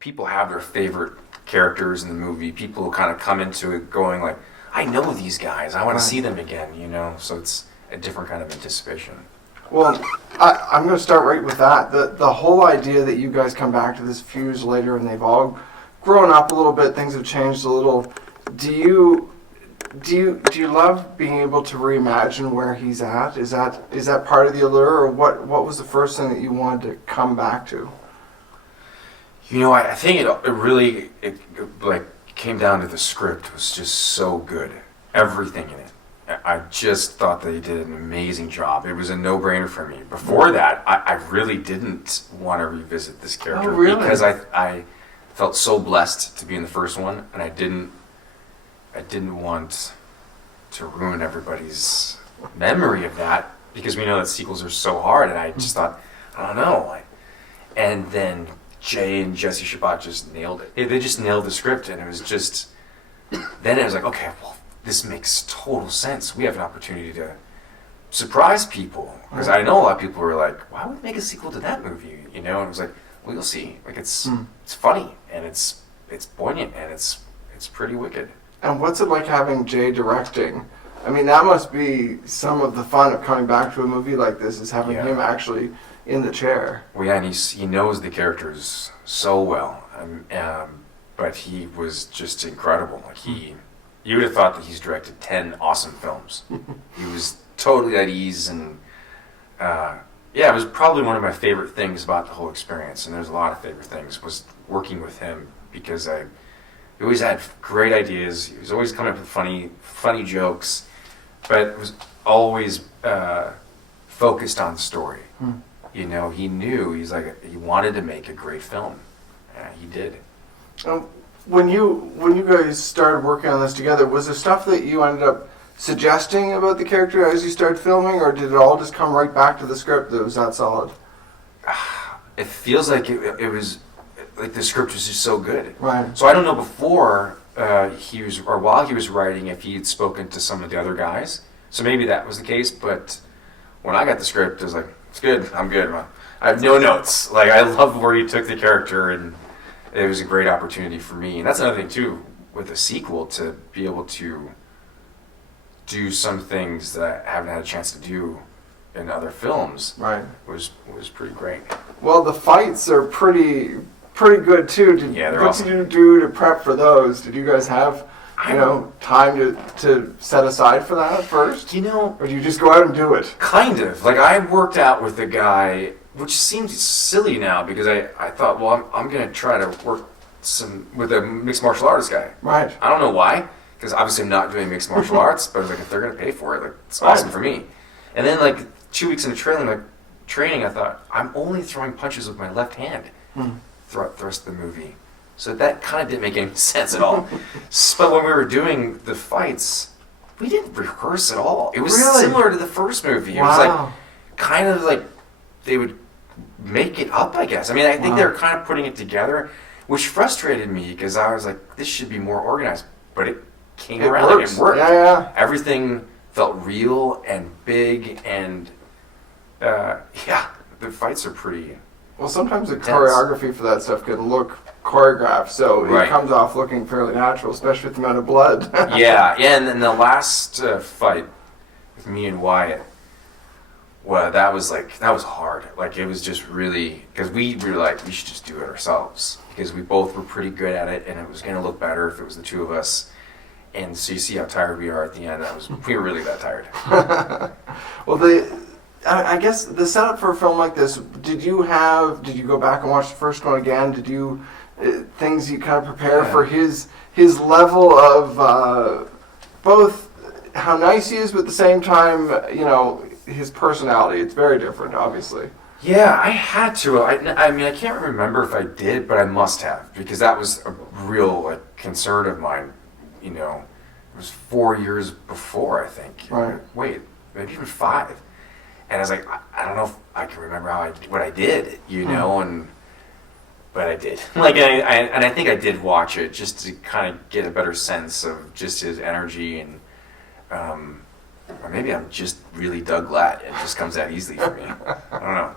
people have their favorite characters in the movie. People kind of come into it going like, I know these guys. I want to see them again, you know? So it's a different kind of anticipation. Well, I'm going to start right with that. The whole idea that you guys come back to this a few years later and they've all grown up a little bit, things have changed a little. Do you love being able to reimagine where he's at? Is that part of the allure, or what was the first thing that you wanted to come back to? You know, I think it really like came down to the script was just so good. Everything in it. I just thought they did an amazing job. It was a no-brainer for me. Before that, I really didn't want to revisit this character. Oh, really? Because I felt so blessed to be in the first one, and I didn't want to ruin everybody's memory of that, because we know that sequels are so hard, and I just thought, I don't know. And then Jay and Jesse Shabbat just nailed it. They just nailed the script, and it was just, then it was like, okay, well, this makes total sense. We have an opportunity to surprise people. Because I know a lot of people were like, why would they make a sequel to that movie? You know, and it was like, well, you'll see. Like, it's funny, and it's poignant, and it's pretty wicked. And what's it like having Jay directing? I mean, that must be some of the fun of coming back to a movie like this, is having him actually in the chair. Well, yeah, and he knows the characters so well. But he was just incredible. Like, you would have thought that he's directed 10 awesome films. He was totally at ease, and it was probably one of my favorite things about the whole experience, and there's a lot of favorite things, was working with him, because he always had great ideas. He was always coming up with funny jokes, but it was always focused on the story. You know, he wanted to make a great film, and he did. When you guys started working on this together, was there stuff that you ended up suggesting about the character as you started filming, or did it all just come right back to the script that was that solid? It feels like it was like the script was just so good. Right. So I don't know before while he was writing if he had spoken to some of the other guys. So maybe that was the case. But when I got the script, I was like, it's good. I'm good. I have no notes. Like, I love where you took the character, and it was a great opportunity for me. And that's another thing too with a sequel, to be able to do some things that I haven't had a chance to do in other films. Right. Was pretty great. Well, the fights are pretty good too. They're what awesome. did you do to prep for those? Did you guys have time to set aside for that first? You know, or do you just go out and do it? Kind of. Like, I worked out with a guy, which seems silly now, because I thought, well, I'm going to try to work with a mixed martial artist guy. Right. I don't know why, because obviously I'm not doing mixed martial arts, but I was like, if they're going to pay for it, like, it's awesome for me. And then, like, 2 weeks into training, I thought, I'm only throwing punches with my left hand throughout the rest of the movie. So that kind of didn't make any sense at all. But when we were doing the fights, we didn't rehearse at all. It was similar to the first movie. It was like, kind of like they would make it up, I guess. I mean, I think they were kind of putting it together, which frustrated me, because I was like, this should be more organized. But it came around. It worked. Yeah. Everything felt real and big, and the fights are pretty... Well, sometimes the choreography for that stuff can look choreographed, so it comes off looking fairly natural, especially with the amount of blood. And then the last fight with me and Wyatt, well, that was hard. Like, it was just really, because we were like, we should just do it ourselves, because we both were pretty good at it, and it was going to look better if it was the two of us. And so you see how tired we are at the end. We were really that tired. Well, I guess the setup for a film like this, did you go back and watch the first one again? Did you, things you kind of prepare for his level of both how nice he is, but at the same time, his personality? It's very different, obviously. Yeah, I had to. I mean, I can't remember if I did, but I must have, because that was a real concern of mine. It was 4 years before, I think. Right. Wait, maybe even 5. And I was like, I don't know if I can remember what I did, but I did. I think I did watch it just to kind of get a better sense of just his energy, and or maybe I'm just really Doug Glatt. It just comes that easily for me. I don't know.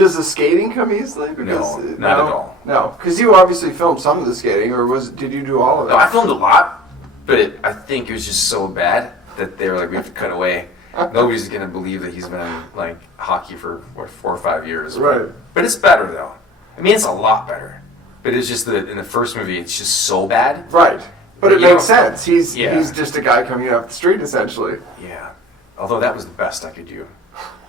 Does the skating come easily? No, not at all. No, because you obviously filmed some of the skating, or did you do all of it? No, I filmed a lot, but I think it was just so bad that they were like, we have to cut away. Nobody's gonna believe that he's been in like hockey for what, 4 or 5 years. Right. But it's better though. I mean, it's a lot better. But it's just that in the first movie, it's just so bad. Right. But it makes sense. He's just a guy coming off the street, essentially. Yeah. Although that was the best I could do.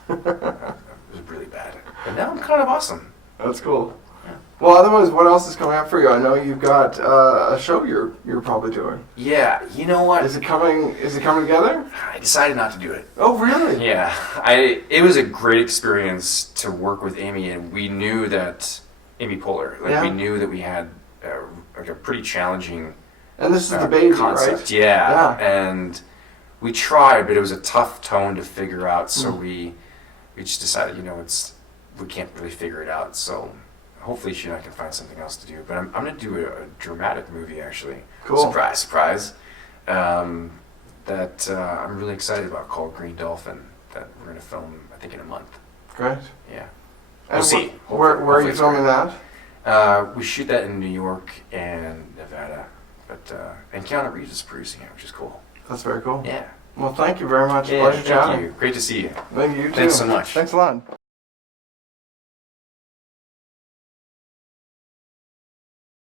It was really bad. But now I'm kind of awesome. That's cool. Yeah. Well, otherwise, what else is coming up for you? I know you've got a show you're probably doing. Yeah. You know what? Is it coming together? I decided not to do it. Oh, really? Yeah. It was a great experience to work with Amy, and we knew that Amy Poehler. Like we knew that we had like a pretty challenging. And this is the baby, concept. right? Yeah. And we tried, but it was a tough tone to figure out. So we just decided, we can't really figure it out. So hopefully she and I can find something else to do. But I'm going to do a dramatic movie, actually. Cool. Surprise, surprise. That I'm really excited about, called Green Dolphin, that we're going to film, I think, in a month. Great. Yeah. And We'll see. Where are you filming that? We shoot that in New York and Nevada. And Keanu Reeves is producing it, which is cool. That's very cool. Yeah. Well, thank you very much. Yeah, Pleasure thank chatting. you. Great to see you. Thank you too. Thanks so much. Thanks a lot.